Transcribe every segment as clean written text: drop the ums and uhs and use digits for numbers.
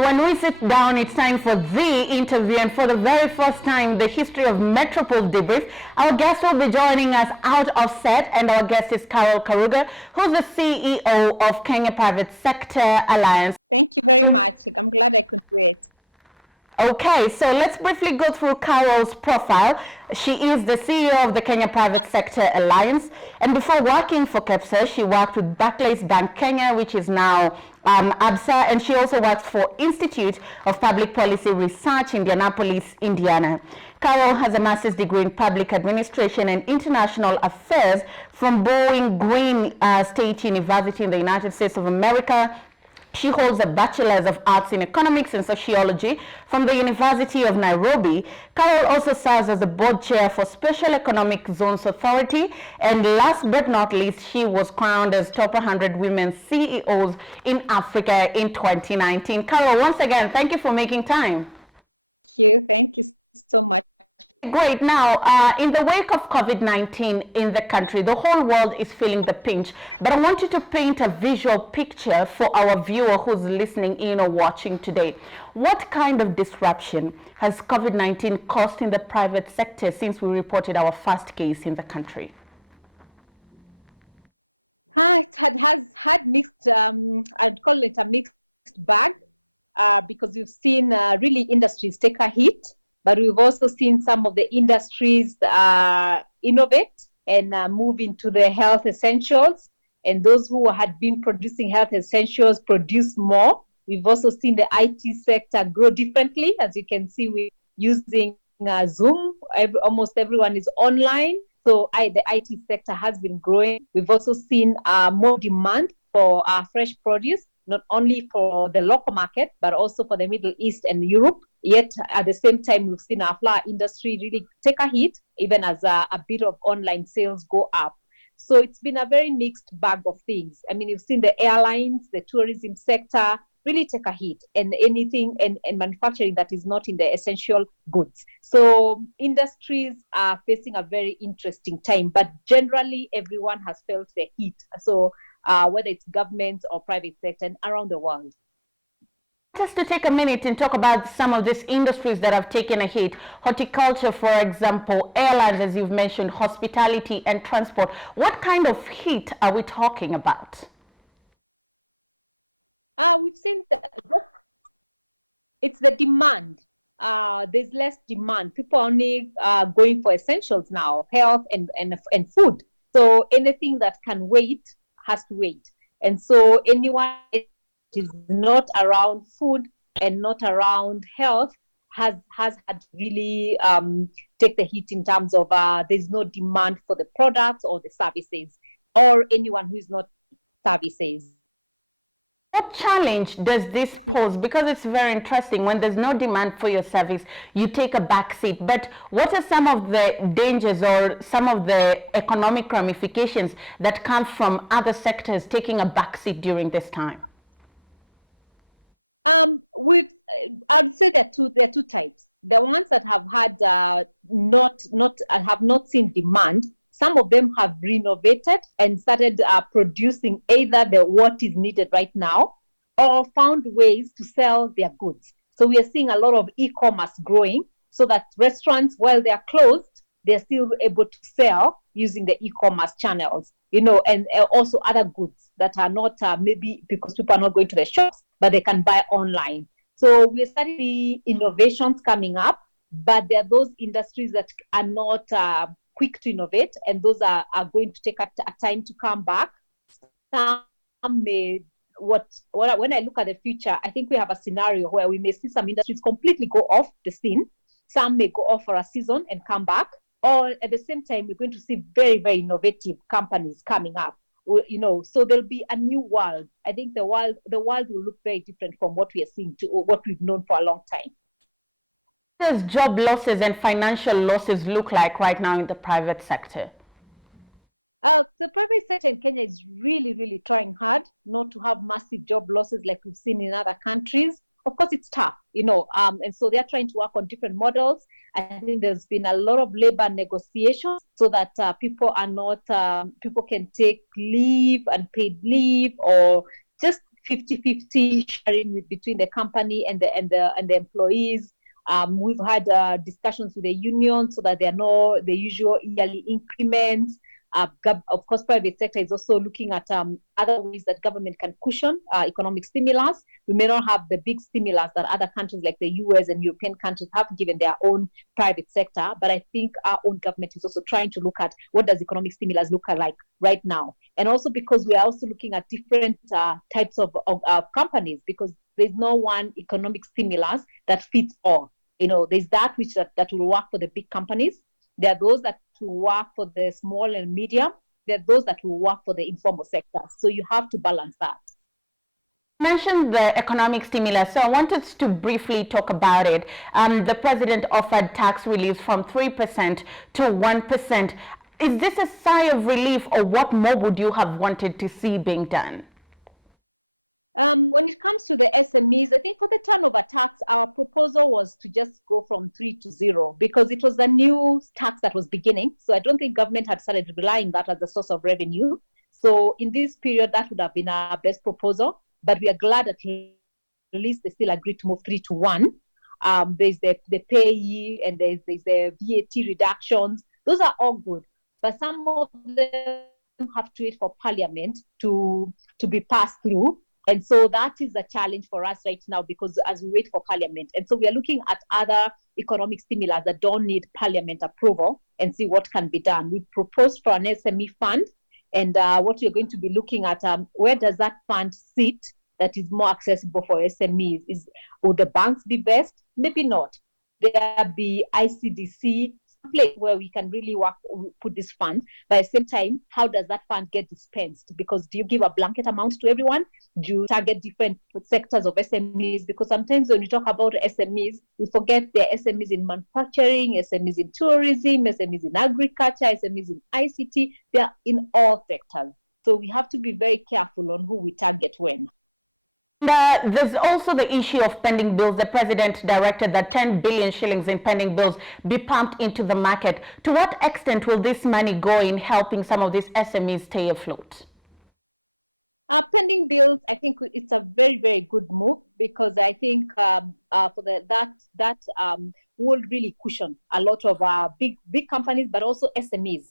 When we sit down, it's time for the interview, and for the very first time, the history of Metropole debrief. Our guest will be joining us out of set, and our guest is Carole Karuga, who's the CEO of Kenya Private Sector Alliance. Thank you very much. I'm glad I could do it. Okay, so let's briefly go through Carole's profile. She is the CEO of the Kenya Private Sector Alliance, and before working for KEPSA, she worked with Barclays Bank Kenya, which is now ABSA, and she also works for Institute of Public Policy Research, Indianapolis, Indiana. Carole has a master's degree in public administration and international affairs from Bowling Green State University in the United States of America. She holds a Bachelor's of Arts in Economics and Sociology from the University of Nairobi. Carole also serves as the board chair for Special Economic Zones Authority. And last but not least, she was crowned as top 100 women CEOs in Africa in 2019. Carole, once again, thank you for making time. Thank you so much. Great. Now, in the wake of COVID-19 in the country, the whole world is feeling the pinch. But I want you to paint a visual picture for our viewer who's listening in or watching today. What kind of disruption has COVID-19 caused in the private sector since we reported our first case in the country? It has had mixed, I'd call it a mixed bag, because we've seen really industries take a hit. But we've also seen some of the industries innovate and move into the health essentials. And those who had been producing health essentials produce more. We've also seen the IT sector grow differently. As you can see, we're using Zoom. Almost everyone is online. So the IT sector has been growing. We've also seen more demand for fresh produce, not only for the local market, but also for the Middle East and Europe. Yet at the same time, we've seen our flower industry really take a hit, even as a bit of online sales go up. So it's been a very mixed bag of things. I mean, you've seen the airlines, the tourism sector really take a hit, and anything and manufacturing that is not in the essential goods. So industries are facing a very interesting time, but generally everyone has felt the heat. So whether it's government or private sector and around the world. Just to take a minute and talk about some of these industries that have taken a hit. Horticulture, for example, airlines, as you've mentioned, hospitality and transport. What kind of hit are we talking about? We've seen it's the demand. There's less demand. People are only going for essentials now, health and food. So anything that can wait has to wait. And so anyone is not around food and not around health has had to really take the hit in terms of there's no demand for the products or the services, or anyone who is not services. What challenge does this pose? Because it's very interesting. When there's no demand for your service, you take a back seat. But what are some of the dangers or some of the economic ramifications that come from other sectors taking a back seat during this time? I'd say there are two types. The ones that have had have not seen demand. Some of them have renovated and started producing either what is needed right now, or found ways to sell their goods. So we are seeing a lot of e-commerce growing, so that restaurants, while they are closed, they're still able to sell using the e-commerce channels, and also other goods that are not maybe because people are not going to the shops, but they can buy online. So we're starting to see innovations coming up, but there are those industries that are not quick to innovate, and those are going to take a time to come back. Some may, when I look at the future, I think we have a scenario where we may see some industries completely go off the scene. Some may go off for a season and come back, or at the same time, we're going to see very, very innovative companies coming up. So there'll be a new world. I think the world will look very different from what we are seeing to what we've known for a long time. What does job losses and financial losses look like right now in the private sector? The private sector in Kenya is really, really trying hard not to have massive job losses like we've seen in other countries. Of course, it's tough, and so they're trying to work on different models. I think there's been a lot of labor negotiations so that people can take leave, unpaid leave, or just 50-50 sharing between the company and the employees. We've had discussions with the union so that there are no the usual yearly increments. Of course, private sector is also looking at other ways that government can cushion economic stimulus. We may not have the big stimulus that other countries like the US and European countries have given their own private sector, but I think our own government is also trying to look at what does economic stimulus look like right now. And also because we are also looking at different types of companies, because there's no one economic stimulus that fits all. There's that will work for the big companies. There are those that will work for the small and medium. There are those that will work for the informal sector. So you have to balance that. You mentioned the economic stimulus, so I wanted to briefly talk about it. The president offered tax relief from 3% to 1%. Is this a sigh of relief, or what more would you have wanted to see being done? When it comes to the SMEs, I think for the turnover tax, our proposal was to just go from 3 to 0 because it was a new tax that was beginning. So I don't think government had started relying on that as a source of revenue. So in this period, that would have been our best proposal. But we are glad that at least they still agreed to move 3 to 1. There's the payee and there's the VAT reductions. Those are all good. But some of them have to wait for Parliament to be passed through. And so that is a challenge for us right now because as we wait for Parliament. And so we are looking at other economic stimulus that don't need Parliament approval and see what can be done. We proposed for an SME fund, and what we're going to be looking at, where does that fund sit that is more accessible for SMEs? Would the banks be best? Maybe not. There be ICDC, place where we can really put this fund. But at the same time, how does that fund get dispensed? Because do you give a blanket amount to everyone? Do you target different sectors of SMEs? Because sometimes when we talk about SMEs, we forget there are SMEs in manufacturing, SMEs in tourism, SMEs in agriculture, SMEs in ICT. They are in all sectors. So we have to be very careful on who we target when. There's also the issue of pending bills. The president directed that 10 billion shillings in pending bills be pumped into the market. To what extent will this money go in helping some of these SMEs stay afloat? Pending bills, I think it's a very, very good move because I think that will really cushion a lot of big companies, but also SMEs.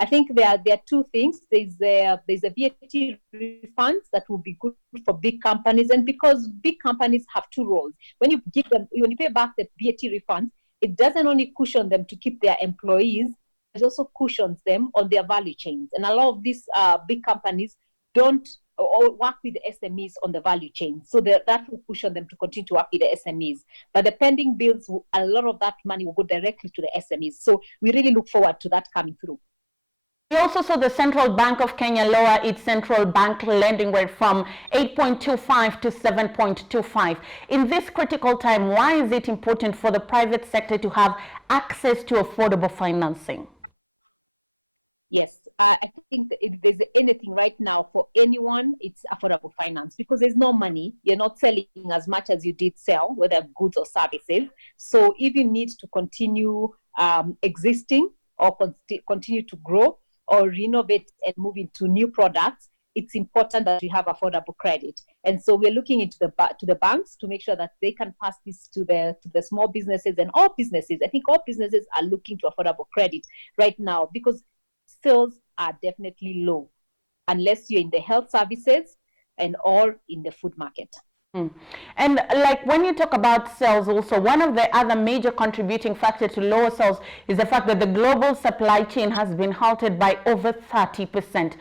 I think there are two things. There's a VAT refunds that will be good for big companies, and because big companies have two roles. When you pay back the VAT refunds, it doesn't only cushion them to keep their employees, it also cushions them on their value chains. And a lot of these big companies don't work with the SMEs on the value chain, so that will cushion them to continue to work with the SMEs. But the pending bills, a lot of that money will go directly to the SMEs. So we really look forward to that coming through. We also saw the Central Bank of Kenya lower its central bank lending rate from 8.25 to 7.25. In this critical time, why is it important for the private sector to have access to affordable financing? Yes, I think that if there's anything right now for anyone, it's affordable finance because there's no money. You're not selling as much as you did sell, whether goods or services. So if you need to continue existing or continue to grow, or renovate and move into new products, it's important that we have affordable credit. And so we're looking into the banks to make sure that they can pass this to the small businesses and all businesses. I think all businesses are looking to affordable credit right now because sales are definitely low unless you're in the health services and or in the food market. And like when you talk about sales also, one of the other major contributing factors to lower sales is the fact that the global supply chain has been halted by over 30%.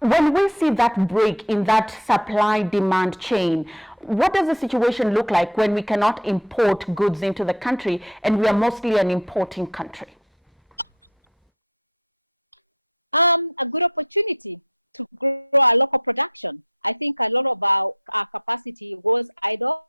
When we see that break in that supply-demand chain, what does the situation look like when we cannot import goods into the country and we are mostly an importing country? A good opportunity to grow our local production. I think a lot of our capacity was idle,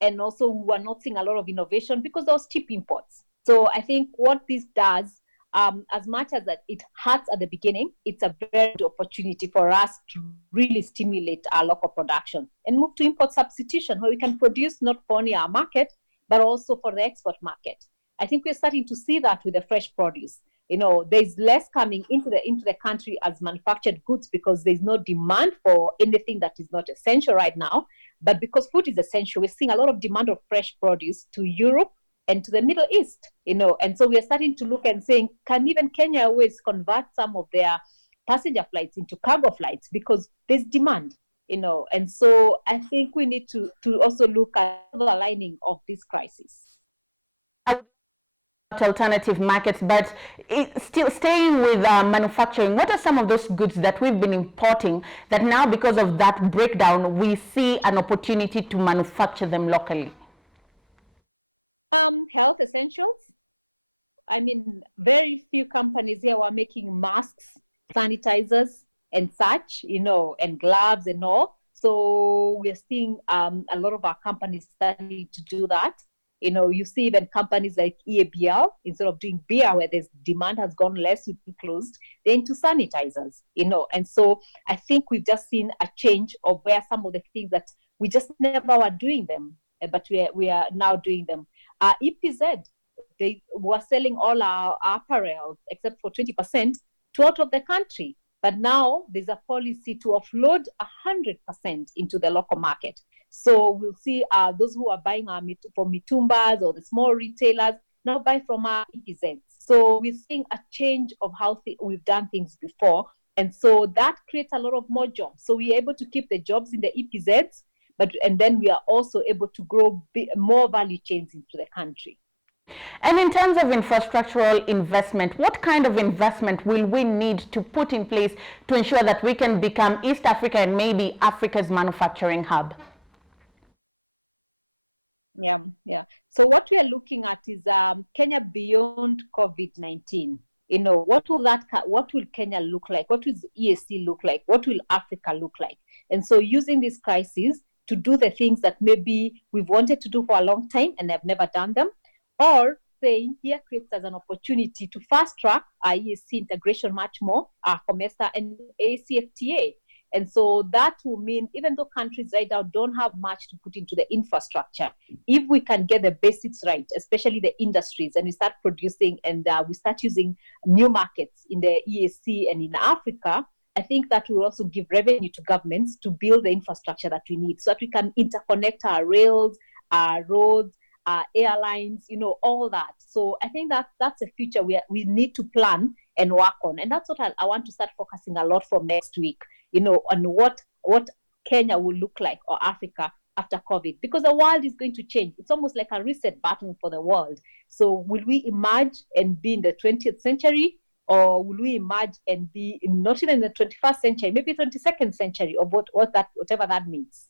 and also we were not seeing a lot of innovation because there was cheap imports. So I think what this does, as much as that it hurts at the beginning, it's a very good opportunity for us to really stimulate our local production and move to import substitution, where we can produce not only our market, but also for the export market. I think we're starting to see that with the fresh produce. There's less coming into the country as manufactured goods because there's no demand for anything that is not essential right now. But because food is essential, we're seeing a lot of demand of fresh produce to Europe and to the Middle East, and so we are starting to look and saying, can even Kenya Airways convert some of their passenger flights into cargo flights because there's demand, and so I think we need to also look at the aligning of this crisis. Alternative markets, but still staying with manufacturing, what are some of those goods that we've been importing that now, because of that breakdown, we see an opportunity to manufacture them locally? Health essentials. I mean, very few companies here were making masks, sanitizers, and such, and gloves and all. So we're seeing a lot of our companies starting to do that. You see even companies like EABL, instead of doing beer where there's demand has gone less, we've been closed, they're into sanitizers, and so I think we've just seen a change of where some of the things that we just never were doing them, but we are now doing them. EPZ, they were selling all our apparel except for 20% to out of the country. But now there's a policy to offload 100% into the local market. So we'll see those who are buying from Mitumbas or the small retailers now buy from our EPZ. So we're seeing a change of how we've done things before. And so that creates a lot of more jobs. So we're able to keep the jobs in the EPZs, and then we are also able to grow more value chains into the country. And in terms of infrastructural investment, what kind of investment will we need to put in place to ensure that we can become East Africa and maybe Africa's manufacturing hub? Yeah. So what we are looking at is Kenya beyond COVID-19. What will Kenya look like? What will EAC look like? What will Africa look like? And so using this crisis to do the things that maybe we've wanted to do for a long time and have never done them, or saying here creates as an opportunity to fast track our EAC integration much more, our COMESA and ACFTA. And so that will mean, even though countries right now don't have much to put into the infrastructure, if we can get the basics right, especially the industries, and we start producing and we start using new markets in the EAC and in Africa, I think that will also give revenue to governments to build the infrastructure that we need so that we can interconnect our rails, our roads, airlines, all that. So I think that's a future we need to plan and work on. And that's what I want to start focusing a lot from next week, on what Kenya will look like, or Africa after COVID, because the world is going to change. It's almost like a reset button for the world. So will we emerge and be in the 20th century, or will we emerge and be not even in the 21st century, maybe 22nd century, or whatever that means?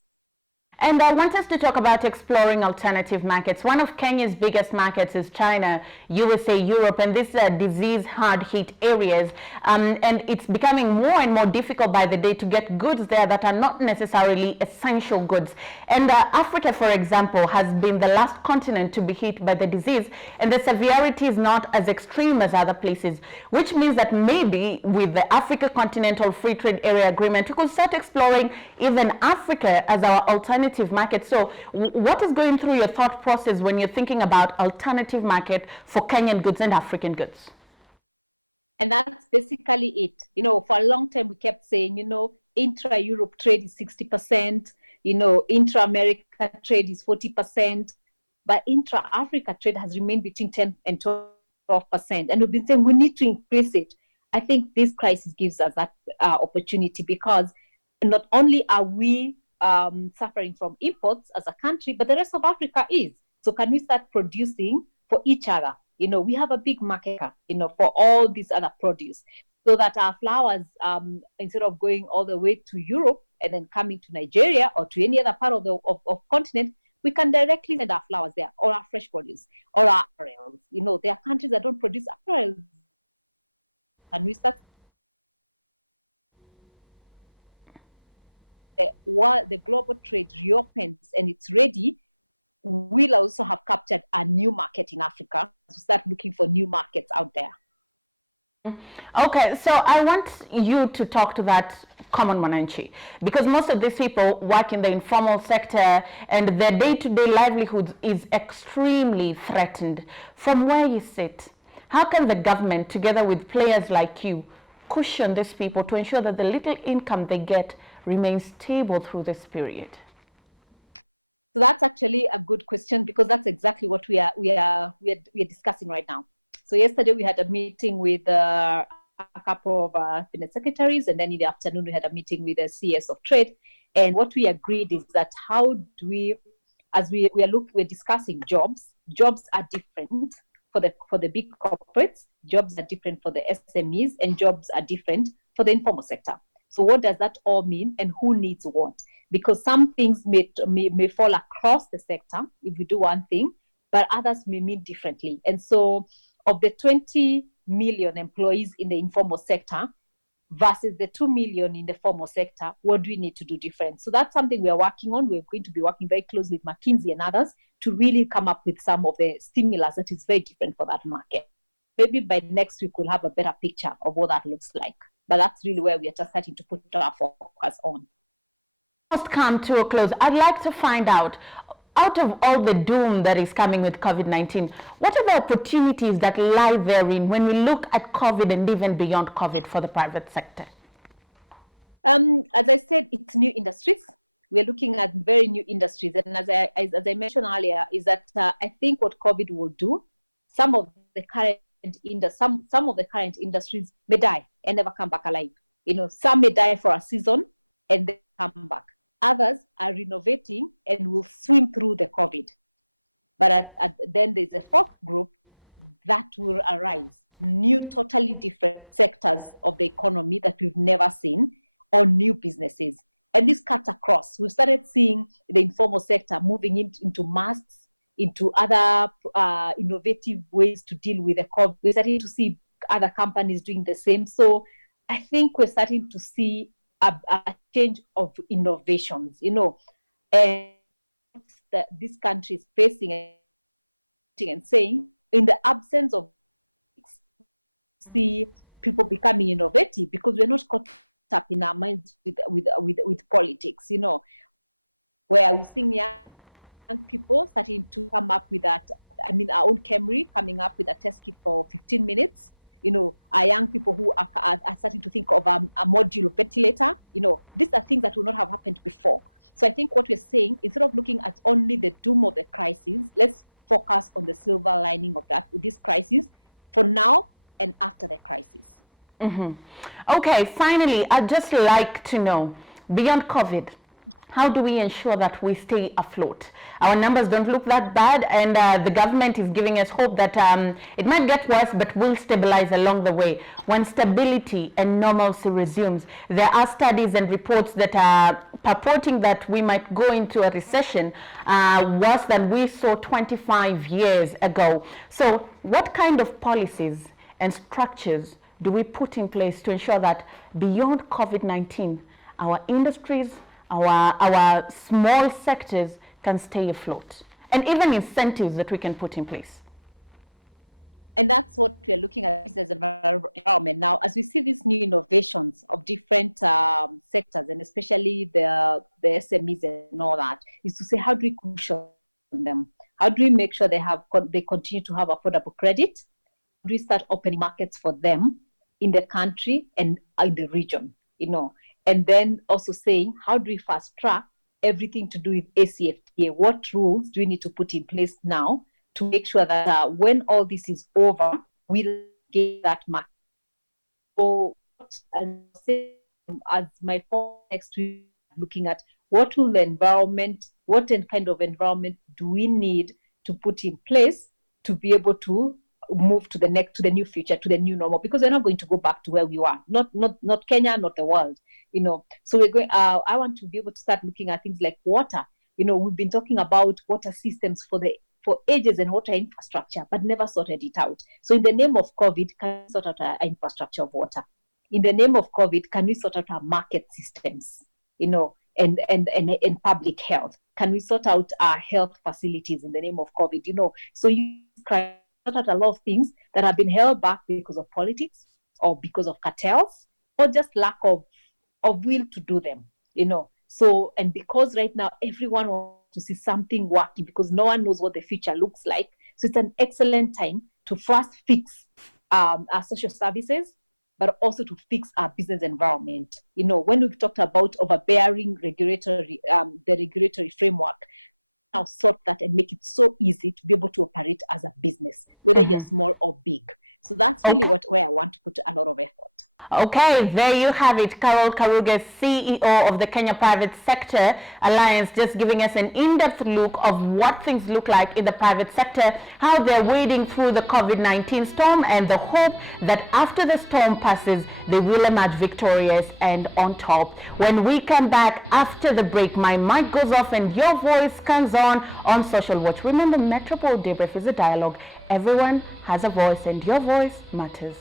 And I want us to talk about exploring alternative markets. One of Kenya's biggest markets is China, USA, Europe, and these are disease hard hit areas. And it's becoming more and more difficult by the day to get goods there that are not necessarily essential goods. And Africa, for example, has been the last continent to be hit by the disease, and the severity is not as extreme as other places, which means that maybe with the Africa Continental Free Trade Area Agreement, we could start exploring even Africa as our alternative market. So what is going through your thought process when you're thinking about alternative market for Kenyan goods and African goods? And that's basically it. For a long time we kept saying, intra-Europe trade is 60%, intra-America trade is 40%, but intra-Africa trade has remained between 10 and 12%. And we've been saying we need to increase it. I think this crisis gives us that opportunity, because not only are we suffering from imports as a country, but the rest of Africa is. So can we start producing for each other? We have a big market, for all these other produce, so that our flowers, instead of going all the way to Europe and then coming to Nigeria or to any other part of the continent, we can directly send our flowers there, or our fresh produce, or our apparel. There are countries that don't produce apparel. And we start while the global trade reopens and it's ready, we'll also have captured a new market in Africa to start looking for new markets out there. Okay, so I want you to talk to that common mwananchi, because most of these people work in the informal sector and their day-to-day livelihood is extremely threatened. From where you sit, How can the government, together with players like you, cushion these people to ensure that the little income they get remains stable through this period? So that's actually a good question, because that's exactly what we are discussing right now. So yesterday we had a meeting with a couple of cabinet secretaries, and then in the afternoon we had a meeting with the CS of Trade. And what we agreed is that how do we, as we're discussing jobs. Jobs are different for the big corporates. Jobs are different for the SMEs, and jobs are different for the informal sector. So what does that all mean, and who needs what? Because some things may fall across the sector if we do one thing, but others may mean differently. And so of the 20 million employees in the informal sector versus the 2 million in the formal sector, what do we need to do different? So that's something we are working on. We're going to be working very closely with McKinsey and others to really come up with some of the stimulus that is very different for that market. Maybe by next week, we'll have a better picture of what that looks like. But that's really where we are just starting to put our focus on. Must come to a close. I'd like to find out of all the doom that is coming with COVID-19, what are the opportunities that lie therein when we look at COVID and even beyond COVID for the private sector? As I said, it's new industries. We're looking at very new industries. And as I mentioned earlier, is that I think what COVID will do, some of the current industries may die and never come back alive. Some may die for a season and then come back. Others are renovating and will swim through the COVID. But then there's a fourth group that will arise, new, totally different sectors of the economy that we've never seen, or new businesses. And this cuts across. We've started seeing the informal sector moving into masks, into other innovative ways to deal with the COVID. We're starting to see other companies doing the same. So I think we're starting to see a change of innovations, and that this country is facing and saying, in the absence of see people becoming innovative, because we're not caught up in our minds with politics, where we're seeing young people starting to come up with that. I mean, our own Camry coming up with a test kit for 15 minutes. Our young people who are starting to think of a modular ventilator. These are things that would not have happened before. So I think what we're saying, instead of looking at only the doom of the crisis, let's focus on the silver lining of this crisis for now and after the crisis. Mm-hmm. Okay, finally, I'd just like to know, beyond COVID, how do we ensure that we stay afloat? Our numbers don't look that bad, and the government is giving us hope that it might get worse, but will stabilize along the way. When stability and normalcy resumes, there are studies and reports that are purporting that we might go into a recession worse than we saw 25 years ago. So what kind of policies and structures do we put in place to ensure that beyond COVID-19, our industries, our small sectors can stay afloat, and even incentives that we can put in place? And that's what we're looking at as an environment now, as we see these new innovations of different sectors, and especially the SMEs and all that, is to say, how do we cushion them? How do we make sure they continue to have affordable credit? How do we start opening markets for them in the country and in the region? And then also saying, how do we fast track everything to do with ACFTA? What rules do we need to put in place now to make sure that when all this is over, we'll get that market? So, as my next week, looking at what kind of environment do we need to put in place to be able to move to the new future, to the new normal, because we're not going to go back to where we were, not Kenya, not the world. So we're going. I want to be able to start looking at things like water. We've been talking about water systems for ages and water infrastructure, but never sorted it out. So in the name of COVID, can we sort out our infrastructure of water? In the name of COVID, can we sort out our market systems? And public health? Can we sort out our health facilities in the name of COVID? So you sort out a lot of things that have been held back because of politics, or because of cartels, or just lack of will to do them, So, and because right now everyone wants to see something working, because no one knows what the future looks like. So it's an excellent time to first fix our social services, but also to fix our business environment. When we've talked about overbearing the regulatory framework, now sort that and make it so easy to be able to operate as a business, whether you're small or big. So that's really where I want to put a lot of effort. Okay, there you have it. Carole Karuga, CEO of the Kenya Private Sector Alliance, just giving us an in-depth look of what things look like in the private sector, how they're wading through the COVID-19 storm, and the hope that after the storm passes, they will emerge victorious and on top. When we come back after the break, my mic goes off and your voice comes on Social Watch. Remember, Metropole Debrief is a dialogue. Everyone has a voice and your voice matters.